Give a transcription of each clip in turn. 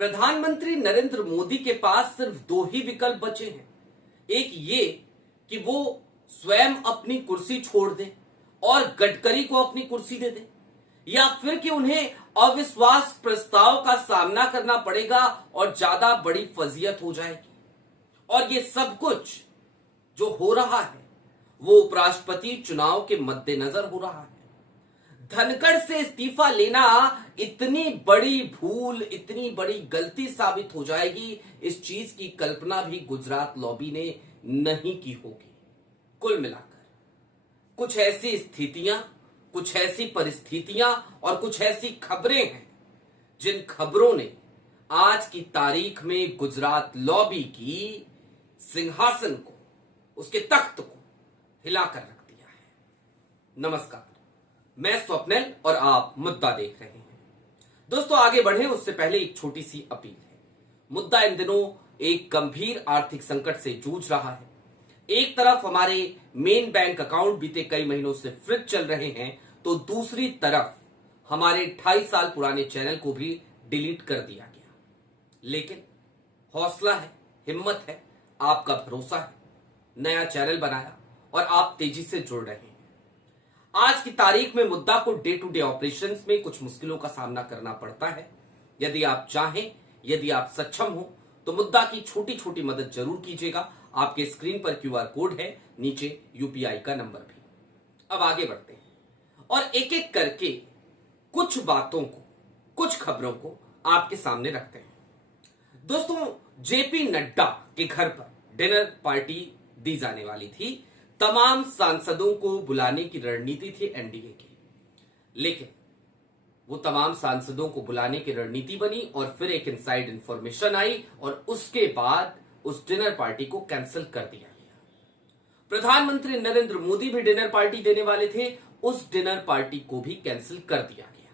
प्रधानमंत्री नरेंद्र मोदी के पास सिर्फ दो ही विकल्प बचे हैं। एक ये कि वो स्वयं अपनी कुर्सी छोड़ दे और गडकरी को अपनी कुर्सी दे दे, या फिर कि उन्हें अविश्वास प्रस्ताव का सामना करना पड़ेगा और ज्यादा बड़ी फजीयत हो जाएगी। और ये सब कुछ जो हो रहा है वो उपराष्ट्रपति चुनाव के मद्देनजर हो रहा है। धनखड़ से इस्तीफा लेना इतनी बड़ी भूल, इतनी बड़ी गलती साबित हो जाएगी, इस चीज की कल्पना भी गुजरात लॉबी ने नहीं की होगी। कुल मिलाकर कुछ ऐसी स्थितियां, कुछ ऐसी परिस्थितियां और कुछ ऐसी खबरें हैं जिन खबरों ने आज की तारीख में गुजरात लॉबी की सिंहासन को, उसके तख्त को हिलाकर रख दिया है। नमस्कार, मैं स्वप्निल और आप मुद्दा देख रहे हैं। दोस्तों, आगे बढ़े उससे पहले एक छोटी सी अपील है। मुद्दा इन दिनों एक गंभीर आर्थिक संकट से जूझ रहा है। एक तरफ हमारे मेन बैंक अकाउंट बीते कई महीनों से फ्रीज चल रहे हैं, तो दूसरी तरफ हमारे 28 साल पुराने चैनल को भी डिलीट कर दिया गया। लेकिन हौसला है, हिम्मत है, आपका भरोसा है, नया चैनल बनाया और आप तेजी से जुड़ रहे हैं। आज की तारीख में मुद्दा को डे टू डे ऑपरेशंस में कुछ मुश्किलों का सामना करना पड़ता है। यदि आप चाहें, यदि आप सक्षम हो, तो मुद्दा की छोटी छोटी मदद जरूर कीजिएगा। आपके स्क्रीन पर क्यूआर कोड है, नीचे यूपीआई का नंबर भी। अब आगे बढ़ते हैं और एक एक करके कुछ बातों को, कुछ खबरों को आपके सामने रखते हैं। दोस्तों, जेपी नड्डा के घर पर डिनर पार्टी दी जाने वाली थी। तमाम सांसदों को बुलाने की रणनीति थी एनडीए की, लेकिन वो तमाम सांसदों को बुलाने की रणनीति बनी और फिर एक इनसाइड इंफॉर्मेशन आई और उसके बाद उस डिनर पार्टी को कैंसिल कर दिया गया। प्रधानमंत्री नरेंद्र मोदी भी डिनर पार्टी देने वाले थे, उस डिनर पार्टी को भी कैंसिल कर दिया गया।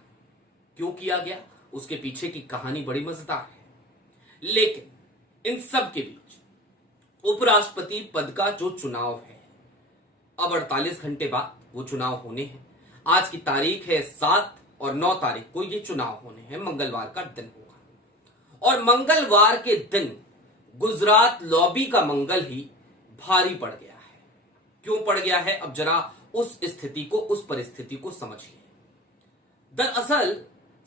क्यों किया गया, उसके पीछे की कहानी बड़ी मजेदार है। लेकिन इन सब के बीच उपराष्ट्रपति पद का जो चुनाव है, अब 48 घंटे बाद वो चुनाव होने हैं। आज की तारीख है 7 और 9 तारीख को ये चुनाव होने हैं। मंगलवार का दिन होगा और मंगलवार के दिन गुजरात लॉबी का मंगल ही भारी पड़ गया है। क्यों पड़ गया है, अब जरा उस स्थिति को, उस परिस्थिति को समझिए। दरअसल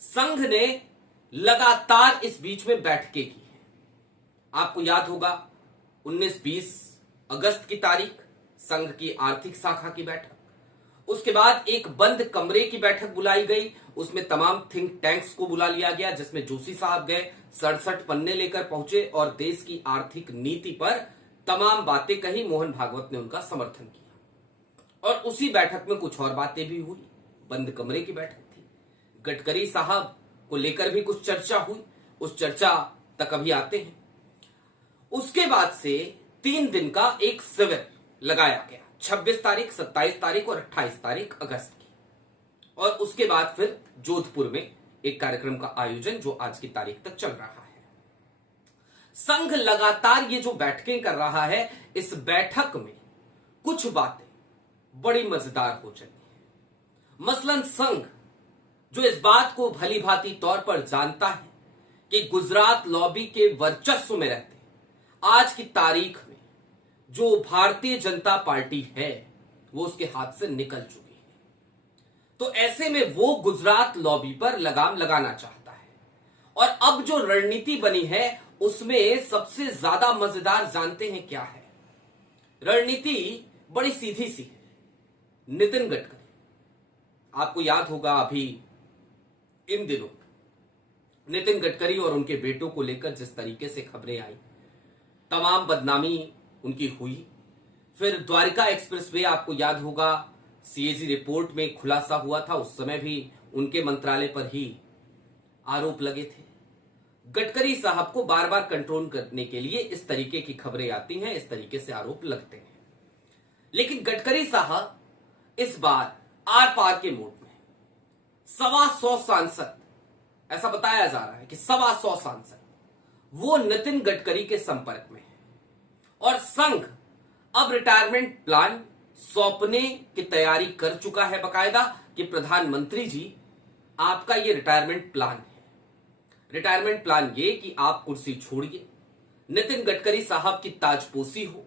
संघ ने लगातार इस बीच में बैठकें की हैं। आपको याद होगा 19-20 अगस्त की तारीख संघ की आर्थिक शाखा की बैठक, उसके बाद एक बंद कमरे की बैठक बुलाई गई। उसमें तमाम थिंक टैंक्स को बुला लिया गया, जिसमें जोशी साहब गए, 67 पन्ने लेकर पहुंचे और देश की आर्थिक नीति पर तमाम बातें कही। मोहन भागवत ने उनका समर्थन किया और उसी बैठक में कुछ और बातें भी हुई। बंद कमरे की बैठक थी, गडकरी साहब को लेकर भी कुछ चर्चा हुई, उस चर्चा तक अभी आते हैं। उसके बाद से 3 दिन का एक शिविर लगाया गया, 26 तारीख, 27 तारीख और 28 तारीख अगस्त की। और उसके बाद फिर जोधपुर में एक कार्यक्रम का आयोजन जो आज की तारीख तक चल रहा है। संघ लगातार ये जो बैठकें कर रहा है, इस बैठक में कुछ बातें बड़ी मजेदार हो चली हैं। मसलन संघ जो इस बात को भली भांति तौर पर जानता है कि गुजरात लॉबी के वर्चस्व में रहते आज की तारीख में जो भारतीय जनता पार्टी है वो उसके हाथ से निकल चुकी है, तो ऐसे में वो गुजरात लॉबी पर लगाम लगाना चाहता है। और अब जो रणनीति बनी है उसमें सबसे ज्यादा मजेदार जानते हैं क्या है? रणनीति बड़ी सीधी सी है। नितिन गडकरी, आपको याद होगा अभी इन दिनों नितिन गडकरी और उनके बेटों को लेकर जिस तरीके से खबरें आई, तमाम बदनामी उनकी हुई। फिर द्वारका एक्सप्रेसवे, आपको याद होगा सीएजी रिपोर्ट में खुलासा हुआ था, उस समय भी उनके मंत्रालय पर ही आरोप लगे थे। गडकरी साहब को बार बार कंट्रोल करने के लिए इस तरीके की खबरें आती हैं, इस तरीके से आरोप लगते हैं। लेकिन गडकरी साहब इस बार आर पार के मूड में, 125 सांसद, ऐसा बताया जा रहा है कि 125 सांसद वो नितिन गडकरी के संपर्क में है और संघ अब रिटायरमेंट प्लान सौंपने की तैयारी कर चुका है बकायदा कि प्रधानमंत्री जी आपका ये रिटायरमेंट प्लान है। रिटायरमेंट प्लान ये कि आप कुर्सी छोड़िए, नितिन गडकरी साहब की ताजपोशी हो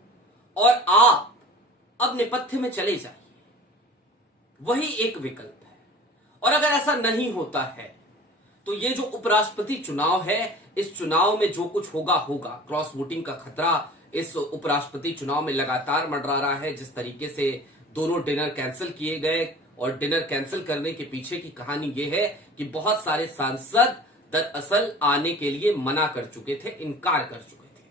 और आप अब नेपथ्य में चले जाइए, वही एक विकल्प है। और अगर ऐसा नहीं होता है तो ये जो उपराष्ट्रपति चुनाव है, इस चुनाव में जो कुछ होगा होगा। क्रॉस वोटिंग का खतरा इस उपराष्ट्रपति चुनाव में लगातार मंडरा रहा है। जिस तरीके से दोनों डिनर कैंसिल किए गए और डिनर कैंसिल करने के पीछे की कहानी यह है कि बहुत सारे सांसद दरअसल आने के लिए मना कर चुके थे, इनकार कर चुके थे,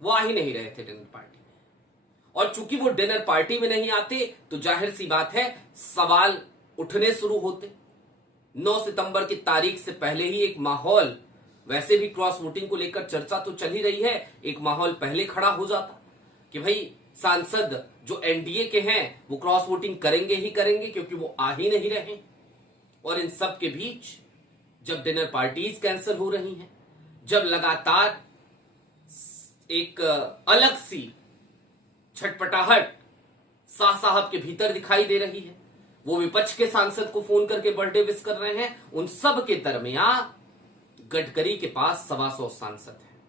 वो आ ही नहीं रहे थे डिनर पार्टी में। और चूंकि वो डिनर पार्टी में नहीं आते तो जाहिर सी बात है सवाल उठने शुरू होते। 9 सितंबर की तारीख से पहले ही एक माहौल, वैसे भी क्रॉस वोटिंग को लेकर चर्चा तो चल ही रही है, एक माहौल पहले खड़ा हो जाता कि भाई सांसद जो एनडीए के हैं वो क्रॉस वोटिंग करेंगे ही करेंगे, क्योंकि वो आ ही नहीं रहे। और इन सब के बीच जब डिनर पार्टीज कैंसिल हो रही हैं, जब लगातार एक अलग सी छटपटाहट शाह साहब के भीतर दिखाई दे रही है, वो विपक्ष के सांसद को फोन करके बर्थडे विश कर रहे हैं, उन सब के दरमियान गडकरी के पास 125 सांसद हैं।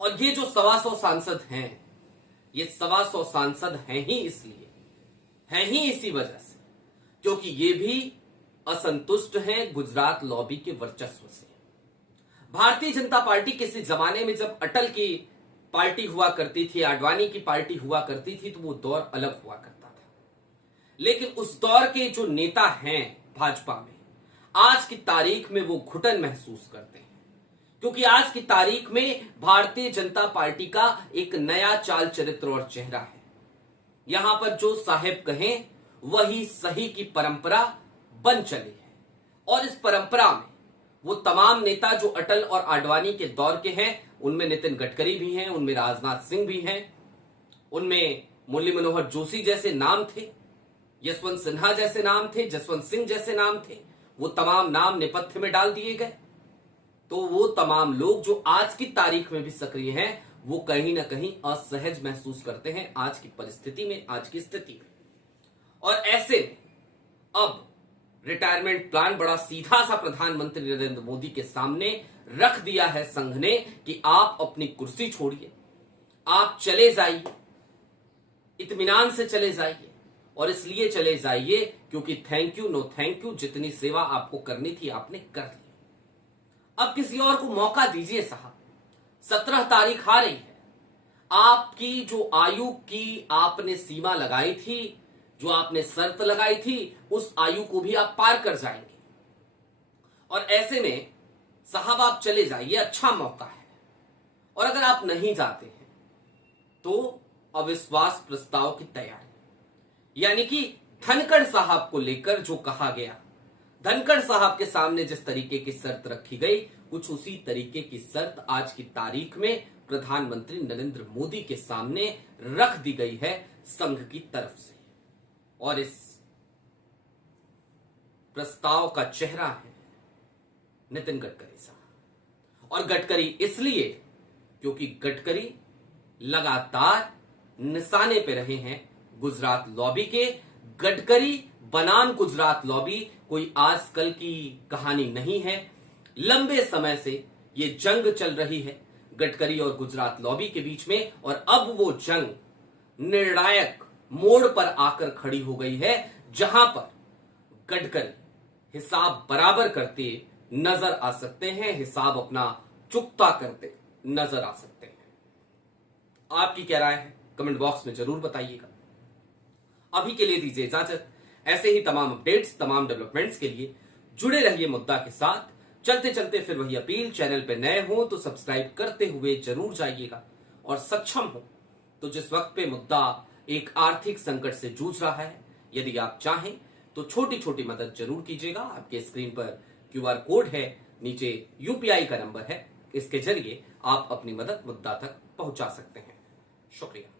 और ये जो 125 सांसद हैं, ये 125 सांसद हैं ही इसलिए, हैं ही इसी वजह से क्योंकि ये भी असंतुष्ट हैं गुजरात लॉबी के वर्चस्व से। भारतीय जनता पार्टी किसी जमाने में जब अटल की पार्टी हुआ करती थी, आडवाणी की पार्टी हुआ करती थी, तो वो दौर अलग हुआ करता था। लेकिन उस दौर के जो नेता हैं भाजपा में, आज की तारीख में वो घुटन महसूस करते हैं, क्योंकि आज की तारीख में भारतीय जनता पार्टी का एक नया चाल चरित्र और चेहरा है। यहां पर जो साहेब कहें वही सही की परंपरा बन चली है। और इस परंपरा में वो तमाम नेता जो अटल और आडवाणी के दौर के हैं, उनमें नितिन गडकरी भी हैं, उनमें राजनाथ सिंह भी हैं, उनमें मुरली मनोहर जोशी जैसे नाम थे, यशवंत सिन्हा जैसे नाम थे, जसवंत सिंह जैसे नाम थे, वो तमाम नाम नेपथ्य में डाल दिए गए। तो वो तमाम लोग जो आज की तारीख में भी सक्रिय हैं, वो कहीं ना कहीं असहज महसूस करते हैं आज की परिस्थिति में, आज की स्थिति में। और ऐसे में अब रिटायरमेंट प्लान बड़ा सीधा सा प्रधानमंत्री नरेंद्र मोदी के सामने रख दिया है संघ ने कि आप अपनी कुर्सी छोड़िए, आप चले जाइए, इत्मीनान से चले जाइए। और इसलिए चले जाइए क्योंकि thank you know thank you, जितनी सेवा आपको करनी थी आपने कर ली, अब किसी और को मौका दीजिए साहब। 17 तारीख आ रही है, आपकी जो आयु की आपने सीमा लगाई थी, जो आपने शर्त लगाई थी, उस आयु को भी आप पार कर जाएंगे। और ऐसे में साहब आप चले जाइए, अच्छा मौका है। और अगर आप नहीं जाते हैं तो अविश्वास प्रस्ताव की तैयारी, यानी कि धनखड़ साहब को लेकर जो कहा गया, धनखड़ साहब के सामने जिस तरीके की शर्त रखी गई, कुछ उसी तरीके की शर्त आज की तारीख में प्रधानमंत्री नरेंद्र मोदी के सामने रख दी गई है संघ की तरफ से। और इस प्रस्ताव का चेहरा है नितिन गडकरी साहब। और गडकरी इसलिए क्योंकि गडकरी लगातार निशाने पे रहे हैं गुजरात लॉबी के। गडकरी बनाम गुजरात लॉबी कोई आजकल की कहानी नहीं है, लंबे समय से ये जंग चल रही है गडकरी और गुजरात लॉबी के बीच में। और अब वो जंग निर्णायक मोड़ पर आकर खड़ी हो गई है, जहां पर गडकरी हिसाब बराबर करते नजर आ सकते हैं, हिसाब अपना चुकता करते नजर आ सकते हैं। आपकी क्या राय है कमेंट बॉक्स में जरूर बताइएगा। अभी के लिए दीजिए इजाजत। ऐसे ही तमाम अपडेट्स, तमाम डेवलपमेंट्स के लिए जुड़े रहिए मुद्दा के साथ। चलते चलते फिर वही अपील, चैनल पे नए हो तो सब्सक्राइब करते हुए जरूर जाइएगा। और सक्षम हो तो जिस वक्त पे मुद्दा एक आर्थिक संकट से जूझ रहा है, यदि आप चाहें तो छोटी छोटी मदद जरूर कीजिएगा। आपके स्क्रीन पर क्यूआर कोड है, नीचे यूपीआई का नंबर है, इसके जरिए आप अपनी मदद मुद्दा तक पहुंचा सकते हैं। शुक्रिया।